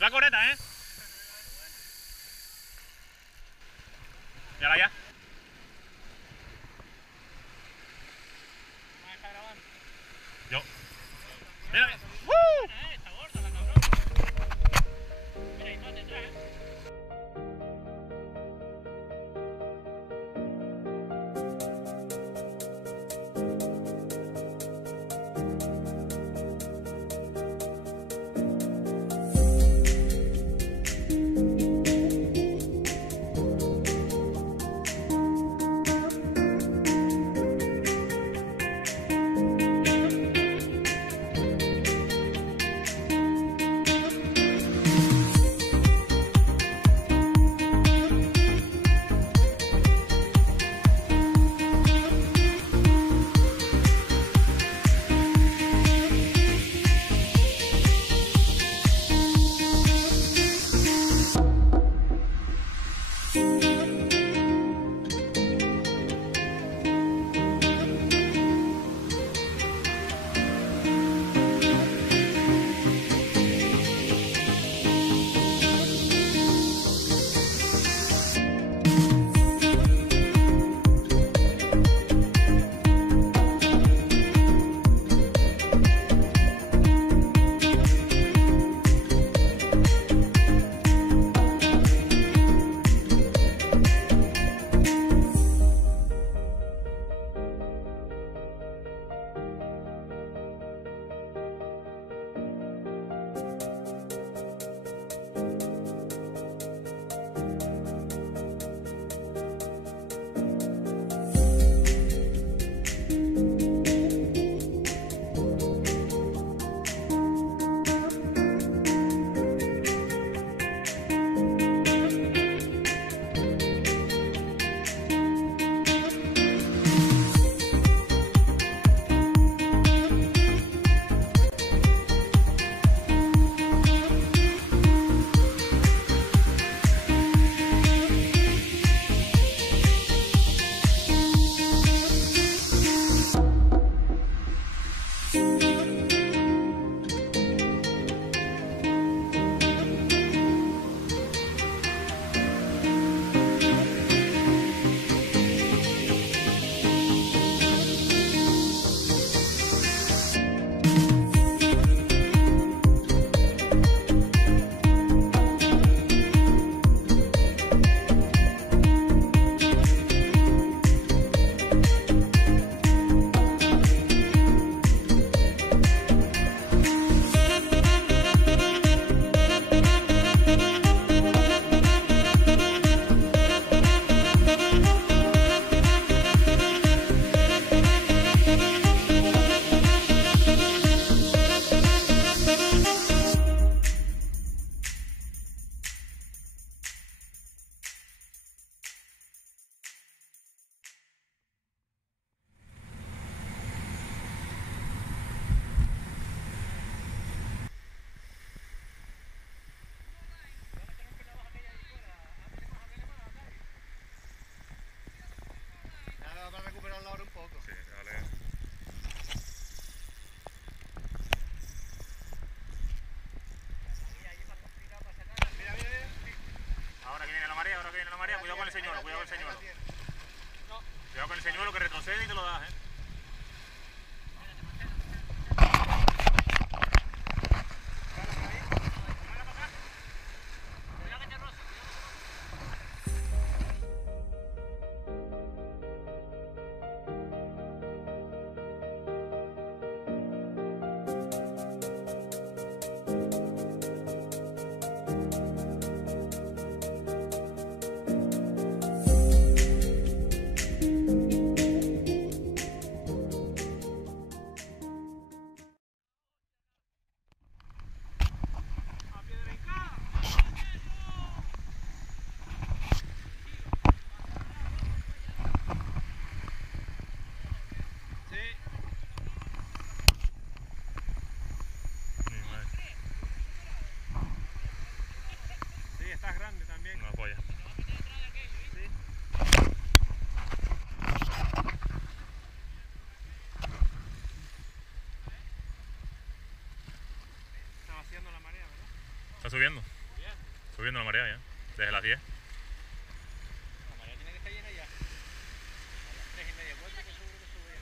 La coreta, ¿eh? Mírala ya. Yo. Mira, mira. Está gorda la cabrón. Mira, ahí está detrás, ¿eh? Cuidado con el señuelo que retrocede y te lo das, ¿eh? estás grande también. Una polla. Sí. Está vaciando la marea, ¿verdad? Está subiendo. Subiendo la marea ya. Desde las 10. La marea tiene que estar llena ya. A las 3:30, 4 que seguro que sube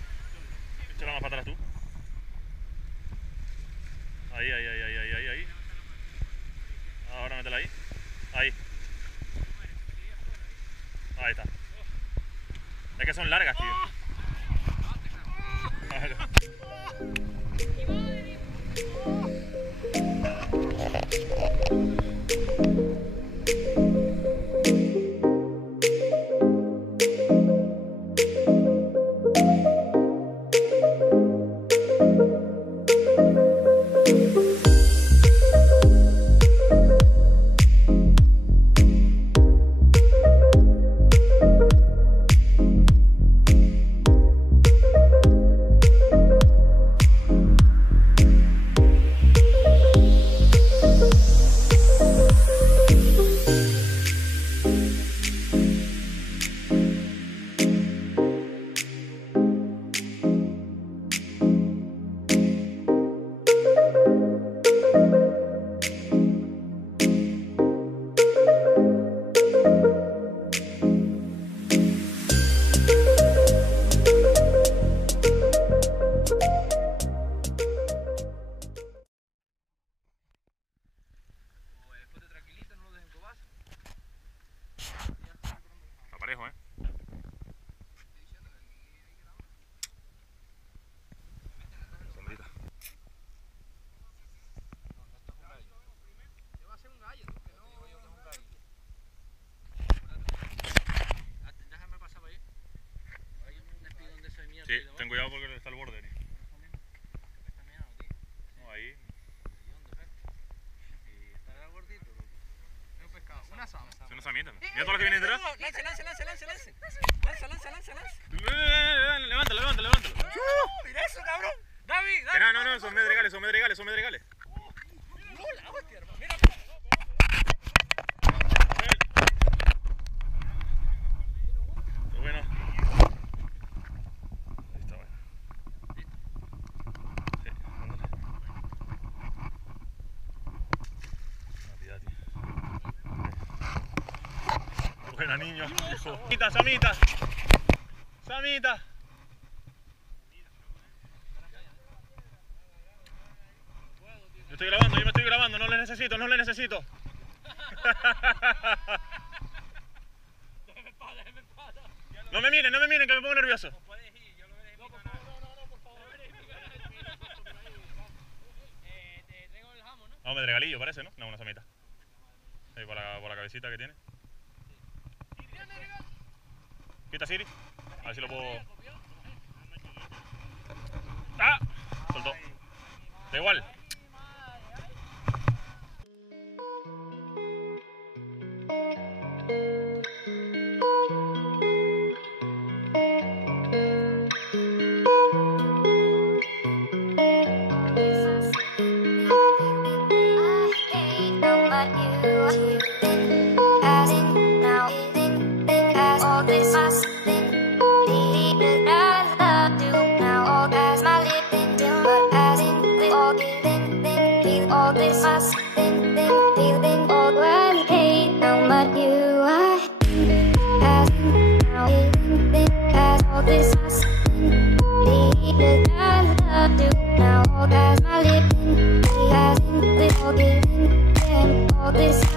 ya. Échala más para atrás tú. Ahí. Ahora métela ahí. Ahí. Ahí está. Es que son largas, tío. Parejo, ¿eh? Sombrita. Va a ser un gallo, que no digo yo que es un gallo. Déjame pasar para allá. Hay un espigón de esa mierda. Sí, ten cuidado porque está el borde. Está meado, tío. No, ahí. Y está gordito, loco. Es un pescado. Una sama. Es una samita. Mira todo lo que viene detrás. Levántalo. Mira eso, cabrón. David. No, son medregales. Hola, hostia, hermano. Mira. Bueno. Ahí está, bueno. Sí, ándale. Buena, niño. Samita. Yo me estoy grabando, no le necesito. No me miren, que me pongo nervioso. Puedes ir, yo lo voy a dejar. No, por favor. Te traigo el jamón, ¿no? Vamos, de regalillo parece, ¿no? No, una samita. Ahí por la cabecita que tiene. Quita, Siri. A ver si lo puedo... ¡Ah! Soltó. Da igual. All this us, feeling all when hate how much you are. As now, as all this us, feeling I love you now. As my living, as in with all giving, all this.